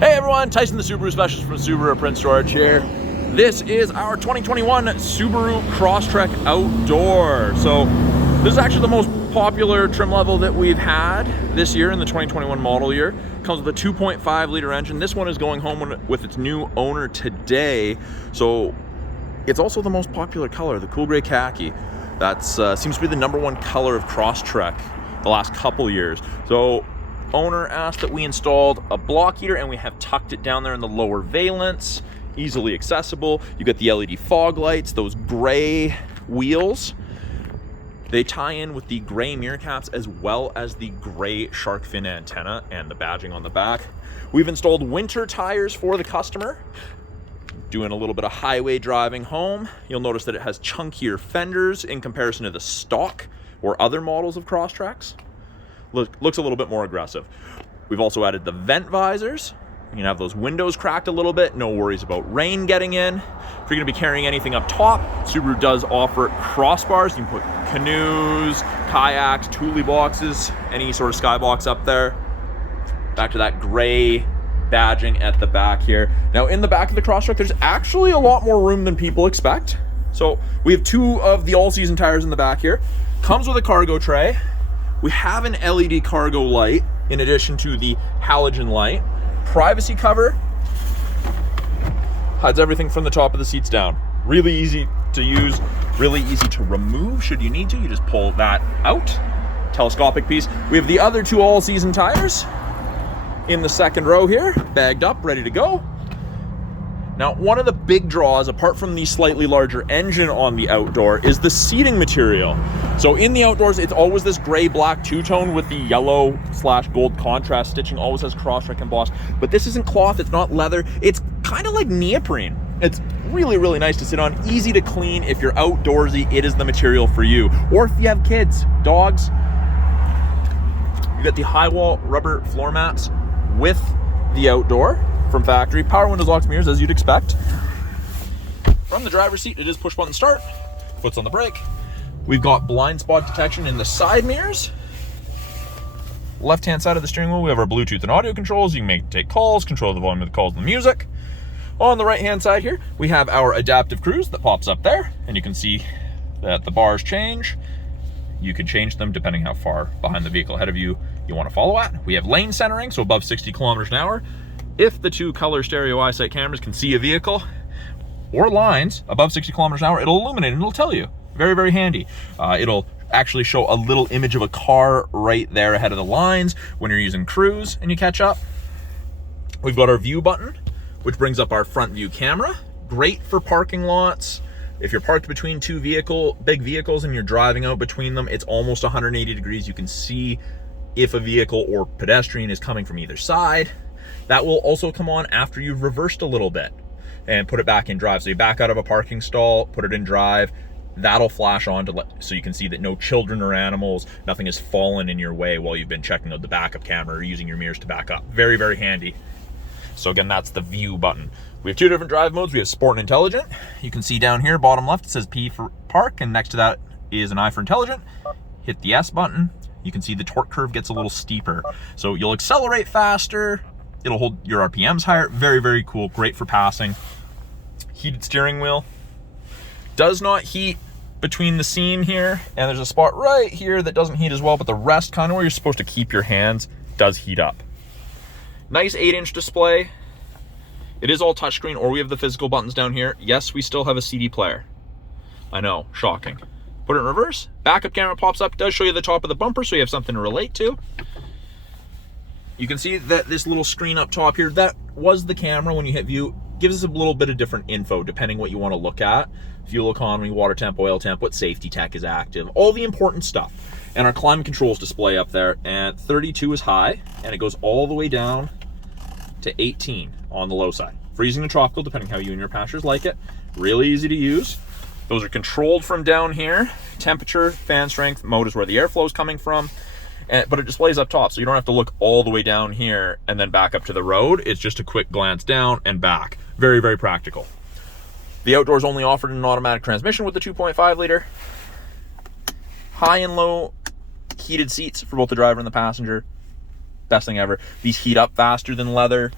Hey everyone, Tyson the Subaru Specialist from Subaru Print Storage here. This is our 2021 Subaru Crosstrek Outdoor. So this is actually the most popular trim level that we've had this year in the 2021 model year. Comes with a 2.5 liter engine. This one is going home with its new owner today. So it's also the most popular color, the cool gray khaki. That seems to be the #1 color of Crosstrek the last couple years. So owner asked that we installed a block heater, and we have tucked it down there in the lower valence, easily accessible. You get the LED fog lights, those gray wheels. They tie in with the gray mirror caps as well as the gray shark fin antenna and the badging on the back. We've installed winter tires for the customer. Doing a little bit of highway driving home, you'll notice that it has chunkier fenders in comparison to the stock or other models of Crosstreks. Looks a little bit more aggressive. We've also added the vent visors. You can have those windows cracked a little bit. No worries about rain getting in. If you're gonna be carrying anything up top, Subaru does offer crossbars. You can put canoes, kayaks, tule boxes, any sort of skybox up there. Back to that gray badging at the back here. Now in the back of the Crosstrek, there's actually a lot more room than people expect. So we have 2 of the all-season tires in the back here. Comes with a cargo tray. We have an LED cargo light in addition to the halogen light. Privacy cover hides everything from the top of the seats down. Really easy to use, really easy to remove should you need to. You just pull that out. Telescopic piece. We have the other 2 all-season tires in the second row here, bagged up, ready to go. Now, one of the big draws, apart from the slightly larger engine on the Outdoor, is the seating material. So in the Outdoors, it's always this gray-black two-tone with the yellow/gold contrast stitching, always has Crosstrek embossed. But this isn't cloth, it's not leather, it's kind of like neoprene. It's really, really nice to sit on, easy to clean. If you're outdoorsy, it is the material for you. Or if you have kids, dogs. You got the high wall rubber floor mats with the Outdoor from factory. Power windows, locks, mirrors, as you'd expect. From the driver's seat, it is push button start. Foot's on the brake. We've got blind spot detection in the side mirrors. Left-hand side of the steering wheel, we have our Bluetooth and audio controls. You can take calls, control the volume of the calls and the music. On the right-hand side here, we have our adaptive cruise that pops up there, and you can see that the bars change. You can change them depending how far behind the vehicle ahead of you want to follow at. We have lane centering, so above 60 kilometers an hour. If the 2 color stereo Eyesight cameras can see a vehicle or lines above 60 kilometers an hour, it'll illuminate and it'll tell you. Very, very handy. It'll actually show a little image of a car right there ahead of the lines when you're using cruise and you catch up. We've got our view button, which brings up our front view camera. Great for parking lots. If you're parked between 2 big vehicles and you're driving out between them, it's almost 180 degrees. You can see if a vehicle or pedestrian is coming from either side. That will also come on after you've reversed a little bit and put it back in drive. So you back out of a parking stall, put it in drive, that'll flash on so you can see that no children or animals, nothing has fallen in your way while you've been checking out the backup camera or using your mirrors to back up. Very, very handy. So again, that's the view button. We have 2 different drive modes. We have Sport and Intelligent. You can see down here, bottom left, it says P for park, and next to that is an I for Intelligent. Hit the S button. You can see the torque curve gets a little steeper. So you'll accelerate faster. It'll hold your RPMs higher. Very, very cool. Great for passing. Heated steering wheel. Does not heat between the seam here, and there's a spot right here that doesn't heat as well, but the rest, kind of where you're supposed to keep your hands, does heat up. Nice 8-inch display. It is all touchscreen, or we have the physical buttons down here. Yes, we still have a CD player. I know, shocking. Put it in reverse. Backup camera pops up, does show you the top of the bumper, so you have something to relate to. You can see that this little screen up top here, that was the camera when you hit view. Gives us a little bit of different info depending what you want to look at. Fuel economy, water temp, oil temp, what safety tech is active, all the important stuff. And our climate controls display up there, and 32 is high, and it goes all the way down to 18 on the low side. Freezing and tropical, depending how you and your passengers like it. Really easy to use. Those are controlled from down here. Temperature, fan strength, mode is where the airflow is coming from. But it displays up top, so you don't have to look all the way down here and then back up to the road. It's just a quick glance down and back. Very, very practical. The Outdoor's only offered an automatic transmission with the 2.5 liter. High and low heated seats for both the driver and the passenger. Best thing ever. These heat up faster than leather.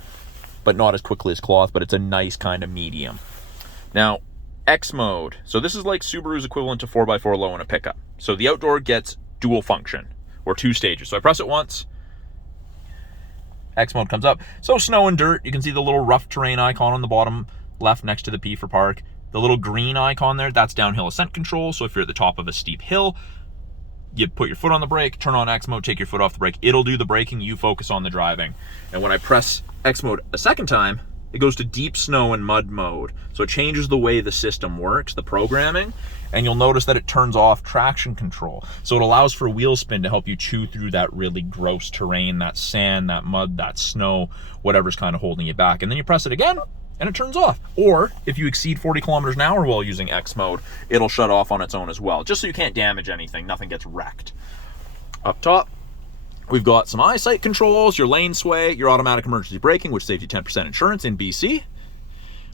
but not as quickly as cloth, but it's a nice kind of medium. Now, X mode. So this is like Subaru's equivalent to 4x4 low in a pickup. So the outdoor gets dual function, or 2 stages. So I press it once, X mode comes up. So snow and dirt, you can see the little rough terrain icon on the bottom left next to the P for park. The little green icon there, that's downhill ascent control. So if you're at the top of a steep hill, you put your foot on the brake, turn on X mode, take your foot off the brake. It'll do the braking, you focus on the driving. And when I press X mode a second time, it goes to deep snow and mud mode. So it changes the way the system works, the programming, and you'll notice that it turns off traction control. So it allows for wheel spin to help you chew through that really gross terrain, that sand, that mud, that snow, whatever's kind of holding you back. And then you press it again, and it turns off. Or if you exceed 40 kilometers an hour while using X mode, it'll shut off on its own as well, just so you can't damage anything, nothing gets wrecked. Up top, we've got some eyesight controls, your lane sway, your automatic emergency braking, which saves you 10% insurance in BC.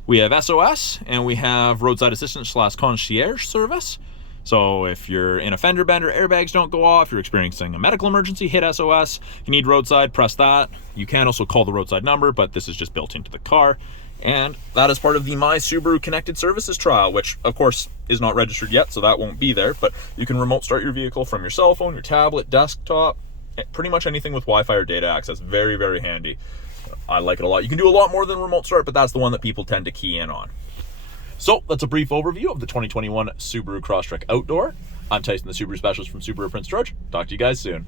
We have SOS, and we have roadside assistance / concierge service. So if you're in a fender bender, airbags don't go off, you're experiencing a medical emergency, hit SOS. If you need roadside, press that. You can also call the roadside number, but this is just built into the car. And that is part of the My Subaru Connected Services trial, which of course is not registered yet, so that won't be there, but you can remote start your vehicle from your cell phone, your tablet, desktop, pretty much anything with Wi-Fi or data access. Very, very handy. I like it a lot. You can do a lot more than remote start, but that's the one that people tend to key in on. So that's a brief overview of the 2021 Subaru Crosstrek Outdoor. I'm Tyson, the Subaru specialist from Subaru Prince George. Talk to you guys soon.